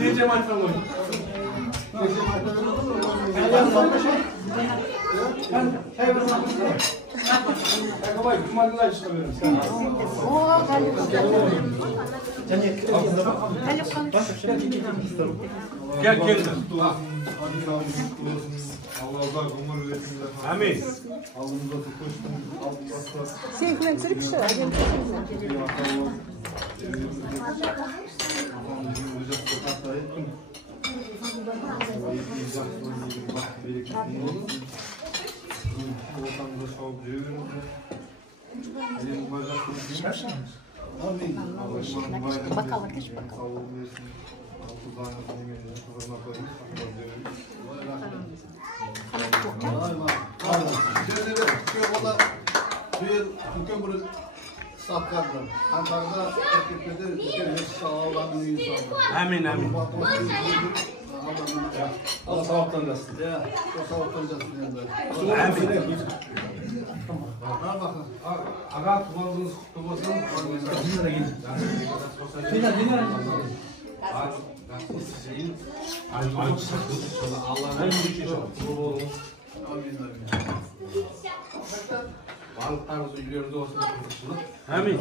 Diyeceğim aytan oyun. Babay, cumalılar çıkıyorum sen. Oo, kalip. Gel gel. Allah'a ömür versin. Amin. Alnımıza tutuştum. Sen kimin sürüp şu? Bakalım, kaç bakalım. Amin amin. Allah sevaptan versin. Amin. Ağa kulağınız kutlu olsun. Dinlere gidin. Dinlere. Allah'ın emri balıklarınız ülkelerde olsun. Amin.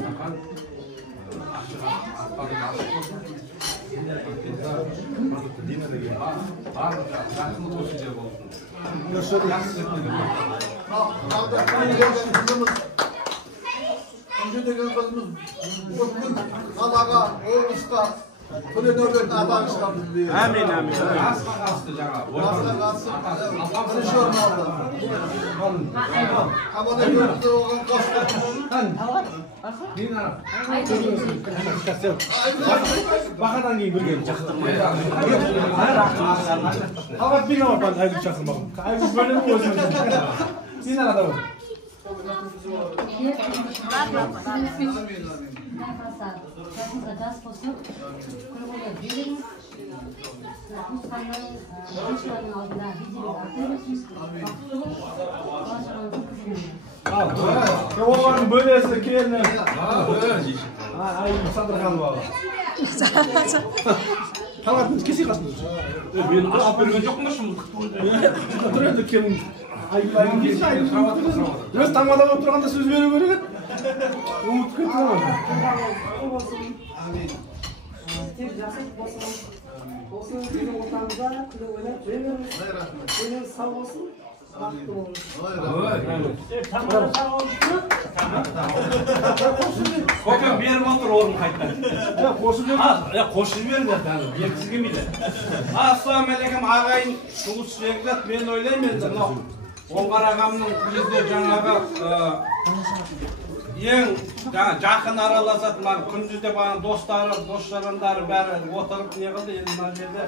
Amin amin. Aslı canım. Bakadan giyin bölgeyi çaktırmayın. Hava bir hava ben ayrı çaktırmayın. Ayrı böyle mi olsun? Sinan adamım. Oğlan böylesi kilerine. Ay Mustafa Hanım baba. Tamam kesin kalsın. Ben aşk bölümü yokmuşum. Oturuyordu kimin. Ayıplayın kesin. Biraz tam adam oturanda söz veriyor. Umut kırtıramadı. Amin. Olsun bizim ortamıza kulu oynayıp veriyoruz. Benim sağ olsun. Tamam. Kocan bir yer otur oğlum kayıtlar. Ya koşuyor. Ya koşuyor ya tanrım. Yeksiz gibi de. Assalamu aleykum ağayın. Şunu sürekli ben öyleyim de. Oğlar ağamın bizde жаңағы ең жақын араласатын күндізде баған достары, дос-жарандары бәрі отырып не қылды енді мына жерде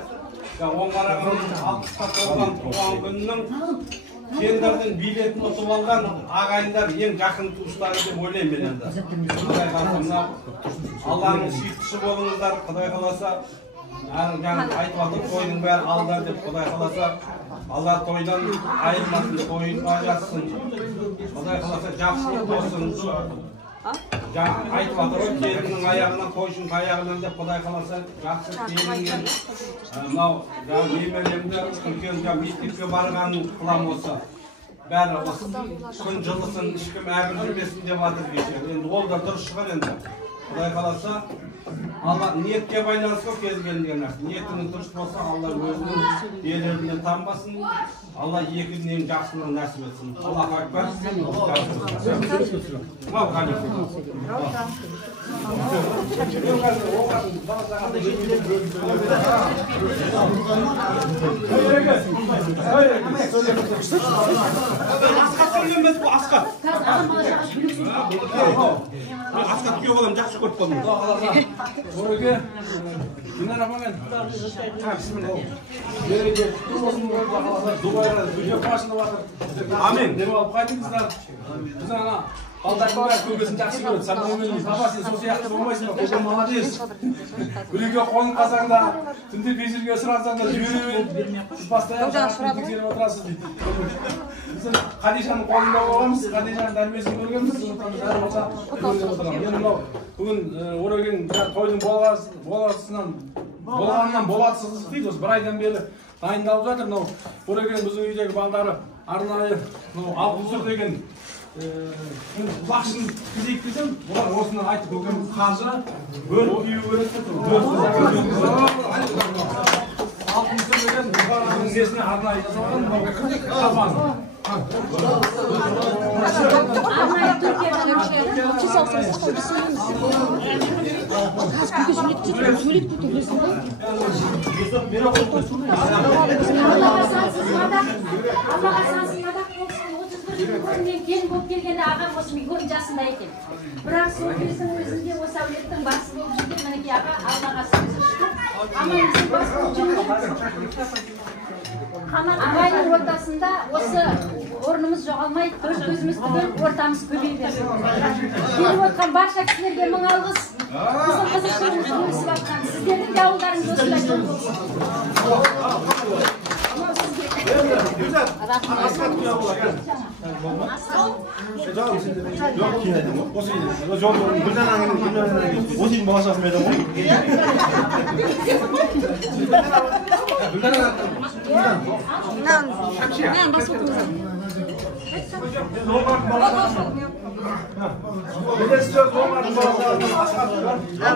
оңғар ағамның 60-қа толған туған күнінің тендерден билетін ұтып алған ағайындар ең жақын туыстары деп ойлаймын мен енді. Алланың сүйіктісі болыңыздар, Құдай қаласа. Жаңа айтып жатыр, тойдың бәрі алдар деп Құдай қаласа. Алла тойдан айырмасын, тойға жатсын. Құдай қаласа жақсылық болсын. Айтып жатыр ғой, келіннің аяғынан қойшың таяғынан деп Құдай қаласа жақсы келінген. Мынау немеремді үлкен мектепке барғанын қылам осы. Бәрі күн жылысын, ешкім әбір жүрмесін деп жатыр кеше. Енді ол да дұрыс шығар енді. Құдай қаласа, Allah niyetке байланысты кез келген нәрсе. Ниетіңіз дұрыс болса, Алла өзінің елеріне танбасын. Алла екінің жақсылығын нәсіп етсін. Аллаху акбар. Асқат күйеу балам жақсы көріп қалдым. Орыге, Динар апамен. Береге, Дубайға, бюджет машина батыр. Амин. Деп алып қайтыңыздар. Біз ана Балдардың бәрі көбесін жақсы көреді. Самоймен папа сен сол сияқты болмайсың ба? Көке молодец. Біреуге қолын қалсаң да, түнде пейзерге сұрансаң да жүре сіз постоянно шағатын тексеріп отырасыз дейді. Біз Хадишаның қолында боламыз, Хадишаның тәрбиесін көргенбіз, сондықтан бәрі болса көріп отырамыз. Енді мынау бүгін Ореген тойдың болғанынан болатсыз дейді, осы бір айдан бері дайындалып жатыр. Мынау Ореген біздің үйдегі балдары арнайы Алтынсұр деген құлақшын кезейік десем, олар осыны айтып көкем қажы бөліп кию керек Алтынсұр деген бұқараның несіне арнайы жасалған қапан. Мен келін болып келгенде ағам осы мен жасында екен. Бірақ сол кездің өзінде осы әулеттің басы болып жүрген мінекей аға Аллаға шүкір. Аман-есен бас болып жүрген. Ағайдың ортасында осы орнымыз жоғалмай, көзіміз түгел ортамыз көбей берсін. Келіп отқан барша кісілерге мың алғыс. Біздің қызықшылығымызды бөлісіп жатқан сіздердің де ауылдарыңыз осылай жол болсын.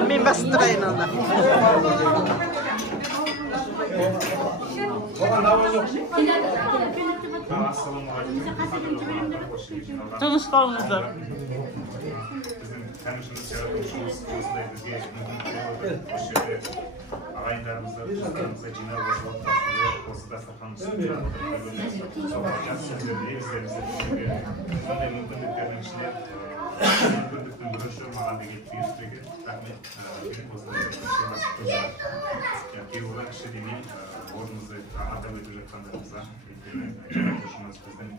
Ben bastırayım onda. Tanıştığımızda. Ағайындарымызды, достарымызды жинап осы дастархан үстінде сондай мүмкіндіктердің ішінде мүмкіндіктің бірінші маған деген бұйыртпеген рахмет. Кейбіреулер кіші демей орнымызды атап өтіп жатқандарыңызға жаратушымыз біздің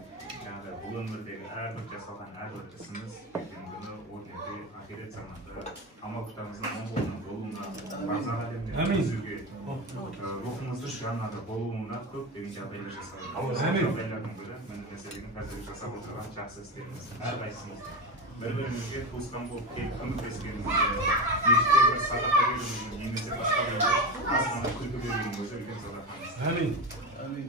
жаңағы бұл өмірдегі әрбір жасалған әрбір ісіміз ертеңгі күні орнында ақирет заманда амал-құтамыздың оң болуына барзақ әлемде жүзуге рухымыздың жаннада болуына көптеген жағдайлар жасалады. Жағдайлардың бірі міне мәселенің қазір жасап отырған жақсы істеріміз әрқайсымыз бір-бірімізге туысқан болып келіп көмектескенімізде мешітте бір садақа беруіміздің немесе басқа бір азғана күлкі берудің өзі үлкен садақамыз.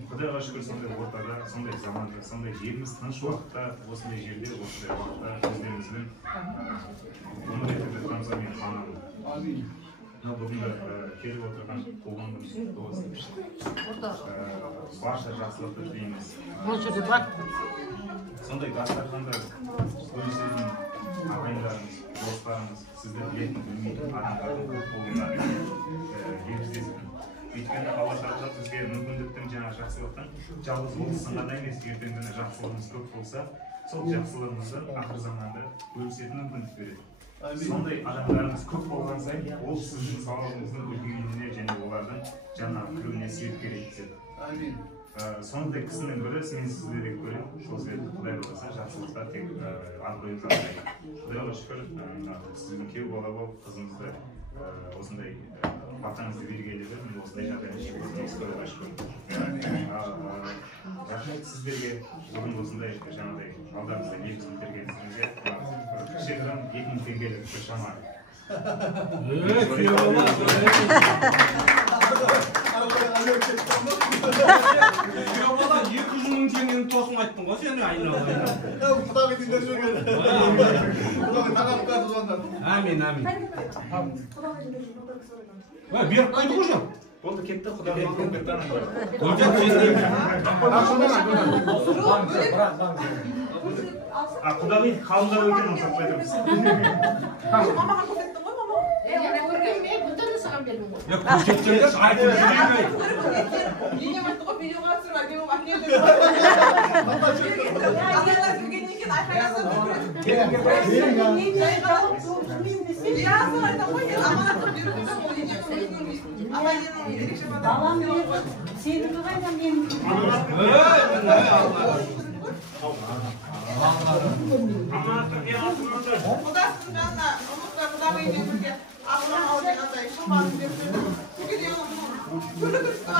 Құдайға шүкір сондай ортада, сондай заманда, сондай жеріміз тыныш уақытта, осындай жерде, осындай уақытта өздерімізбен өмір етіп жатқанымызға мен қуанамын. Бүгінгі келіп отырған қоғамымыз барша жақсылықты тілейміз. Бұл жерде бар. Сондай дастарханда бөлісетін ағайындарымыз, достарымыз, сізді білетін білмейтін адамдардың көп болуына егіздесін. Өйткені Алла Тағала бізге мүмкіндіктің жаңа жақсылықтың жалғыз болсын ғана емес, ертеңгі күні жақсылығымыз көп болса, сол жақсылығымызды ақыр заманда бөлісетін мүмкіндік береді. Сондай адамдарымыз көп болған сайын, ол сіздің сауабыңыздың үлкейуіне және олардың жаңа кіруіне себепкер етеді. Сондай кісінің бірі мен сіздерге көремін, сол себепті Құдай қаласа жақсылықтар тек арқылы жағдайда. Құдайға шүкір, сіздің күйеу бала болып қызыңызды осындай батаңызды бергелі бір, мен осындай жағдайда шекесіңіз Құдайға шүкір. Рахмет сіздерге бүгін осындай жаңағыдай алдарыңызда лебізін бергеніңізге кішігірім 2000 теңгелік бір шама. Бала 200 мың теңгені тосын айттың ғой сен айналайын. Құдағи діндер жүрген. Құдағи тағап қады сонда. Әмин, әмин. Беріп қойды ғой жоқ. Болды кетті Құдағи көкбектан Құдағи қалыңдар өткен ұмсап қайтырмыз. Мамаға көкбеттің ғой, мама? Көргенме, бұлтырды саған бердің ғой. Көкбеттіңді айтып жүрмей. Енем айтты ғой, видеоға түсіріп әкеліп әкелді. Адамдар жүрген екен, айқайласып Балам сенікі қайда менің? Kudasın canına, umutla kudağı yiyince Allah'ın ağzına atayı, şamanın götürdü. Çünkü diyor, türlü kısmı var.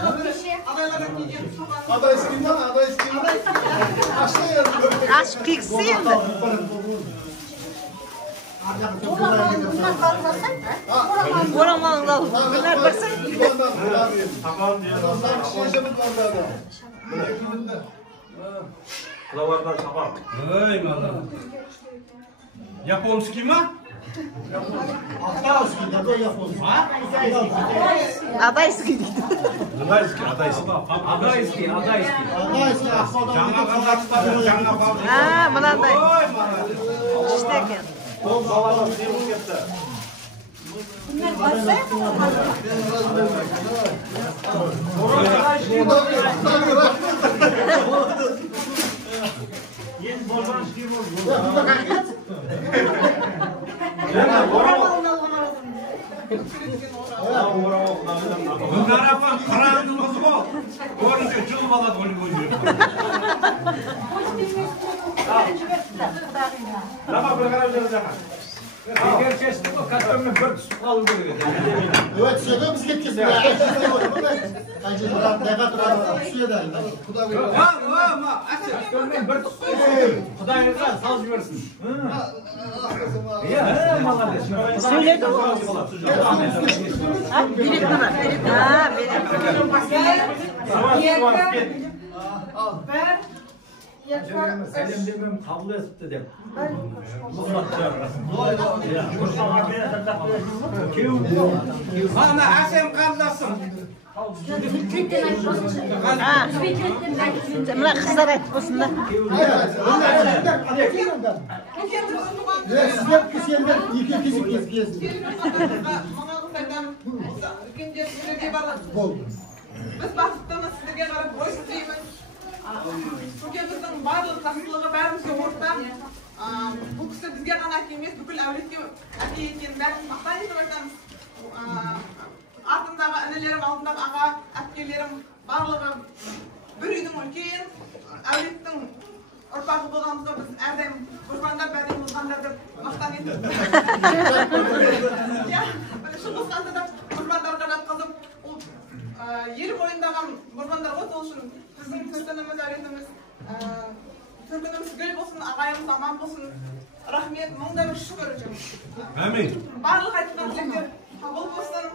Sana böyle adaylara gideceğim, şamanın. Aday iskin var, aday iskin var. Aşağı yazıyor. Aç piksiyim de. Oramanlı alıp günler basın. Tamam diyor. Ondan kişiyeşemiz var zaten. Kulavardan şapar. Ey mallar. Japonski mi? Adayski deydi. Adayski. Жаңа Қазақстан, жаңа фабрика. Ha, mınanday. Oy mallar. İşte ekan. Баладан сыйылып кетті. Bunlar afan Kur'an'ımız bu. Görünce cıl bala dolu oluyor. Tamam, bir karar vereceğiz ama. Eğer kestik o katlarını bir tutup alır böyle. Evet, söylüyor biz gideceğiz. Ama katlarını bir tutup Kudayı'na saz versin. Söyledi o. Ha, birik buna. Ha, birik. Selim demem kabul etti de. Bana Asem kardeşim. Ha. Mına kızlar aytып olsun da. Biz baqıttığımız sizlerge qarab boy isteymiz. Türkiye'mizдің барлық жақсылығы бәрімізге ортақ. Бұл кісі бізге ғана әке емес, бүкіл әулетке әке екенін бәріміз мақтан етіп айтамыз. Артымдағы інілерім, алдымдағы аға, әпкелерім барлығы бір үйдің үлкен, әулеттің ұрпағы болғанымызға біз әрдайым бұрбандар бәрден болғандар деп мақтан етіп. Шыңғысханды да бұрбандарға жатқызып, ел мойындаған бұрбандар ғой, сол үшін біздің түркініміз, әулетіміз, түркініміз гүл болсын, ағайымыз аман болсын. Рахмет, мыңда бір шүкір. Әмин. Барлық айтқан тілектер қабыл болсын.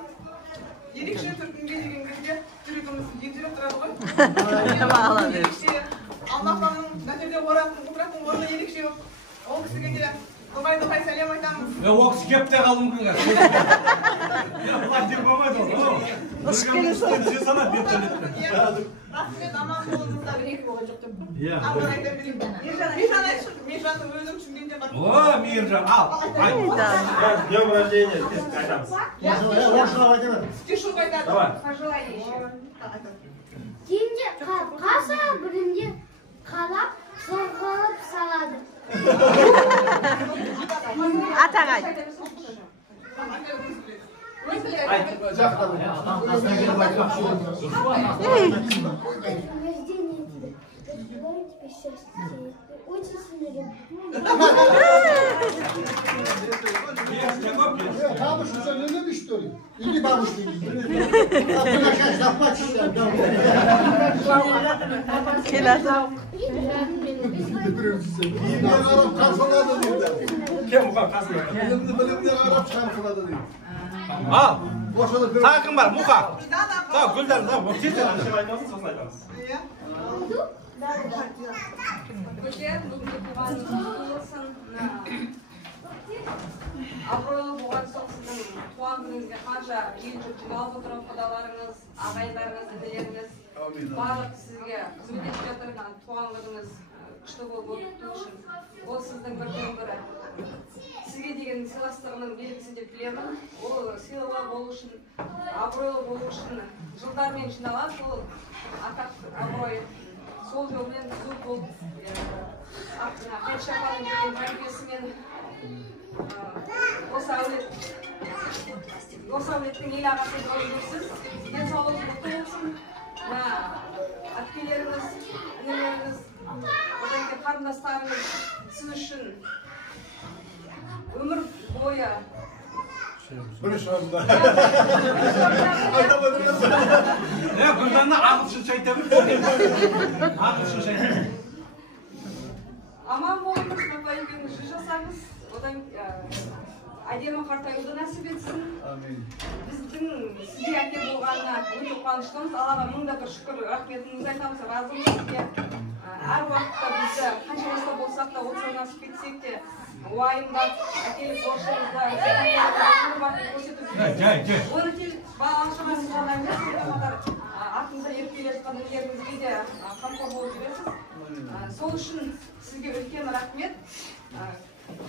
Ерекше түркінге деген кезде жүрегіміз ентелеп тұрады ғой. Ерекше Аллахтың нәтижеде орақтың орны ерекше. Ол кісіге де дұғай сәлем айтамыз. Ол кісі кеп те қалуы мүмкін. Бұлар деп болмайды ол. Рахмет, аман болыңыздар. Аман айта берейін. Мейіржан айтсын, Мейіржанды өзім түсінгенде бар. О, Мейіржан, ал. Днем рождения, айтамыз. Стишок айтады. Кейінге қаса бірінде қалап, сорғалап салады. Атаң айт. Очень сильно. Бабуш уже не любишь, что ли? Или бабуш не любишь? Заплатишь. Keladi. Kim bu kadar kasıyor? Bilimde Arap şarkıladı diyor. Al. Boşalı bir... Takım var, muka. Tamam, Gülden, tamam. Şey айтамыз, сосын айтамыз. Абыройлы болған соң сіздің туған күніңізге қанша ел жұрт жиналып отырып, құдаларыңыз, ағайындарыңыз, інілеріңіз барлық сізге қызмет етіп жатыр. Туған күніңіз күшті болып өту үшін ол сіздің бірден бірі сізге деген сыйластығының белгісі деп білемін. Ол сыйлы болу үшін, абыройлы болу үшін жылдармен жиналған сол атақ абырой сол жолмен түзу болып Шапаның деген тәрбиесімен осы әулеттің ел ағасы болып жүрсіз. Денсаулығыңыз мықты болсын. Әпкелеріңіз, інілеріңіз, одан сіздерге қарындастарыңыз сіз үшін өмір бойы Бірінші орында. Гүлданна ағылшынша айта бер. Ағылшынша айта бер. аман болыңыз, папайыңыз жыл жасаңыз, одан әдемі қартаюды нәсіп етсін. Біздің сізге әке болғанына өте қуаныштымыз. Аллаға мыңда бір шүкір рахметімізді айтамыз, разымыз сізге. Әр уақытта бізді қанша жаста болсақ та, отызға насып етсек те, уайымдап, әкелік борышымызда, оны тек баланшыға сіз ғана емес, артыңызда еріп келе жатқан інілеріңізге де қамқор болып жүресіз. Сол үшін сізге үлкен рахмет.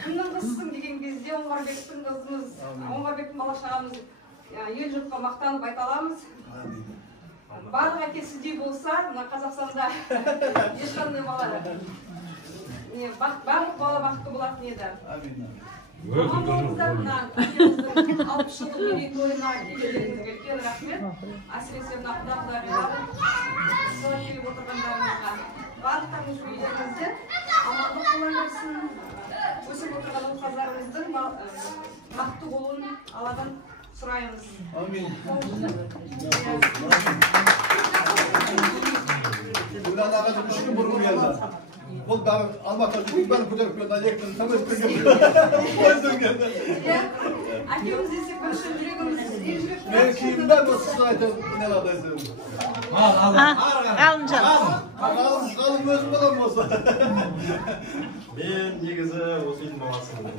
Кімнің қызысың деген кезде Оңғарбектің қызымыз, Оңғарбектің бала-шағамыз ел жұртқа мақтанып айта аламыз. Барлық әке сіздей болса, мына Қазақстанда ешқандай бала, барлық бала бақытты болатын еді. Аман болыңыздар, мына әкеміздің 60 жылдық мерейтойына келгендеріңізге үлкен рахмет. Әсіресе мына құда-құдағилар, солай келіп отырғандарыңызға. Барлықтарыңыз үйлеріңізде амандық бола берсін. Өсіп отырған ұл-қыздарымыздың бақытты болуын Алладан сұраймыз. Амин. Buradan ağacı kuşunu burun geldi. Bu da Almanya'da çok ben kucak bir tane yakın tamam geldi. Әкеміз десе көрші жүрегіміз ержүрек. Ben kimden bu sayede ne ladayım? Ғалымжан. Қалым өзім балам болса. Мен негізі осы үйдің баласымын.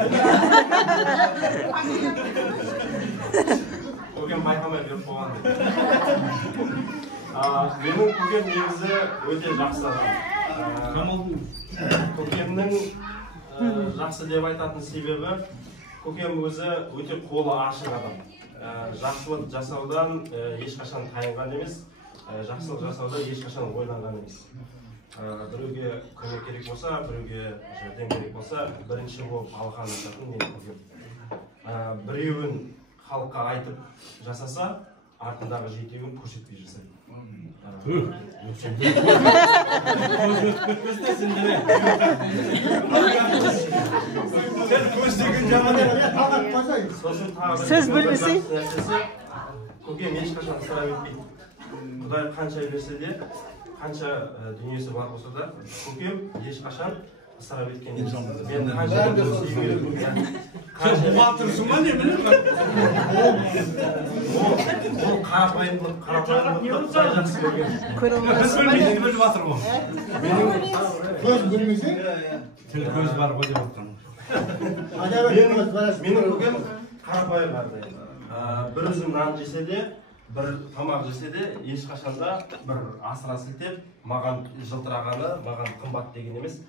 Көкем байқамай беріп қойған. Менің көкем негізі өте жақсы адам. Көкемнің жақсы деп айтатын себебі, көкем өзі өте қолы ашық адам. Жақсылық жасаудан ешқашан тайынған емес, жақсылық жасауда ешқашан ойланған емес. Біреуге көмек керек болса, біреуге жәрдем керек болса, бірінші болып алақан ашатын менің көкем. Біреуін халыққа айтып жасаса, артындағы жетеуін көрсетпей жасайды. Сөз бөлмесе? Көкем ешқашан ысырап етпейді. Құдай қанша берсе де, қанша дүниесі бар болса да, көкем ешқашан ысырап еткен емес. Мен қанша Бұғалтырсың ба не білем? Ол қарапайымдылықты Құдай жақсы көрген. Біз бөлмейді бөліп жатыр ғой. Көз bölmesi? Тіл көз бар ғой деп отқан. Менің көкем қарапайым әрдайым. Бір үзім нан жесе де, бір тамақ жесе де, ешқашанда бір асыра сілтеп, маған жылтырағаны, маған қымбат деген емес.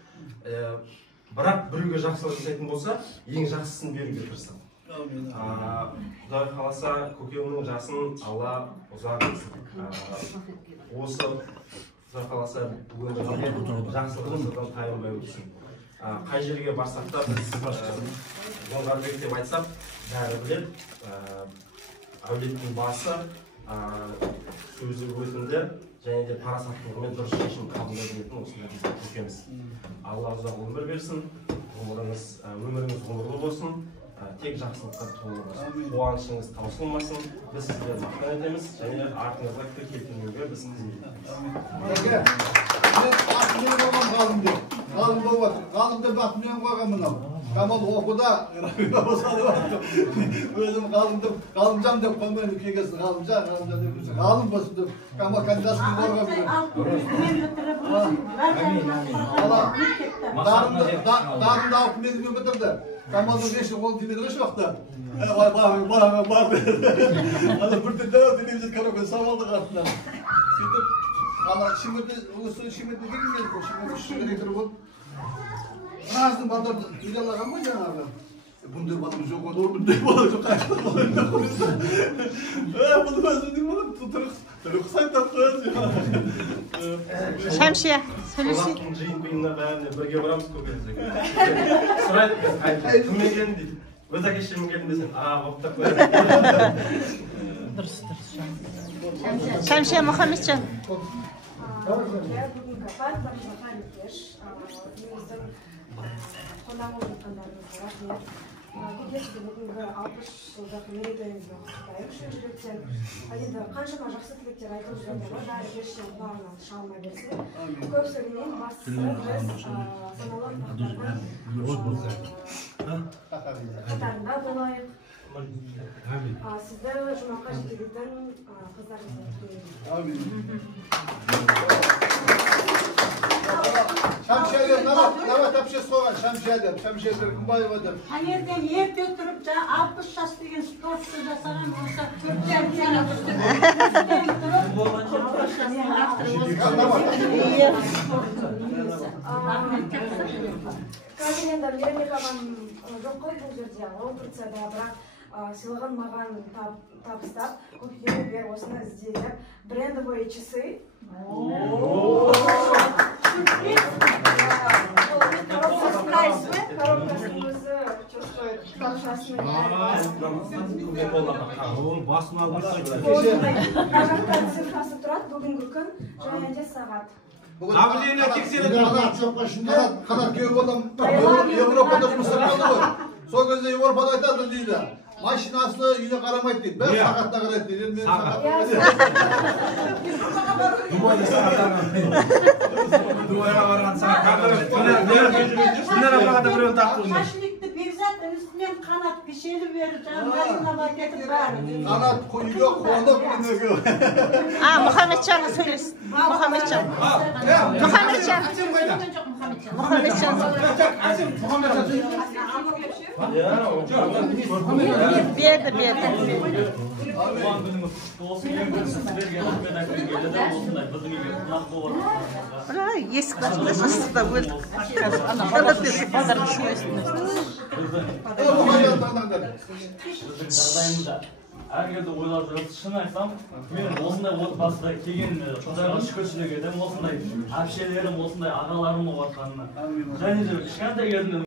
Бірақ біреуге жақсылық жасайтын болса, ең жақсысын беруге тырысады. Құдай қаласа, көкемнің жасын Алла ұзақ етсін. Осы Құдай қаласа, өмірде жақсылық жасаудан тайынбай өтсін. Қай жерге барсақ та біз Оңғарбек деп айтсақ, бәрі біледі. Әулеттің басы, сөзі өтінді, және де парасаттылығымен дұрыс шешім қабылдай білетін осындай біздің көкеміз. Алла ұзақ өмір берсін, өміріңіз ғұмырлы болсын, тек жақсылыққа толы болсын, қуанышыңыз таусылмасын, біз сізге мақтан етеміз, және артыңызға кір келтірмеуге біз қызмет етеміз. Қалым болып жатыр. Қалымды батымен қойған мынау. Камал оқуда, өзім қалымжан деп қоймайды кегесін, қалымжан деп қалым болсын деп, Камал кандидатсын қорған дарынды алып мезгімен бітірді. Камалдың еші қолын тимеді ғой шоқта. Бар бірді дәу денемізді көрген сауалдық артынан. Сөйтіп, Шимірді деген келді ғой, Шимірді шүгіректір болды. Біраздің балдарды үйлалаған ғой жаңағы. Бұндай баламыз жоқ оды, бұндай бала жоқ қайшылық баламыз жоқ қойса. Бұны өзімдің балам, тұрық сайтап қояды. Шәмшия, сөйлесейік. Олардың жиын қиынына бәріне бірге барамыз көкемізге. Сұрайды, кім екен дейді. Өз әкешемін келдім десен, боқтап қояды. Шәмшия Мұхаммеджан. Бүгін барлықтарыңызға қайырлы кеш. Үйіміздің қонағы болып жатқандарыңызға рахмет. Көкесізді бүгінгі 60 жылдық мерейтойымызбен құттықтайық шын жүректен. Енді қаншама жақсы тілектер айтылып жатыр ғой, бәрі періштенің құлағынан шалмай берсін. Көп сөйлемейін, бастысы біз саналы ұрпақтардың қатарында болайық. Сізді жұмаққа жетелейтін қыздарыңызға Şamşehir'e nava tapşes koygan Şamşehir'de Kumbayeva'da. Таңертең ерте тұрып, 60 жас деген спортты жасаған болса, қазір енді Мейрамбек ағам жоқ қой бұл жерде, ол Турцияда, бірақ сыйлығын маған табыстап, көптен бері осыны іздедім. Брендовые часы. Коробкасының өзі стоит толщасының. Қажақтан цифрасы тұрады бүгінгі күн, және де сағат. Давление тексереді. Kanat köyü adam Avrupa'da Mısır kaldı mı? Son gözde Avrupa'da aytadı değil. Maşinası yine karamaydı değil. Ben sakatla karaydı değil. Ben Duvara varan sakat. Қашылықты бекзат үстінен қанат пешелі беріп, маринада кетіп бәрі. Kanat koyuyor, konup gidiyor. Мұхаммеджанға сөйлесін. Мұхаммеджан. Берді. Есік ашында жастықта өлдік. Қанат берсек базардың ішіне әр кезде ойлап жүріп, шын айтсам, мен осындай отбасыда келген Құдайға шүкіршілік етемін, осындай әпшелерім, осындай ағаларым болып жатқанына. Және де кішкентай кезімнен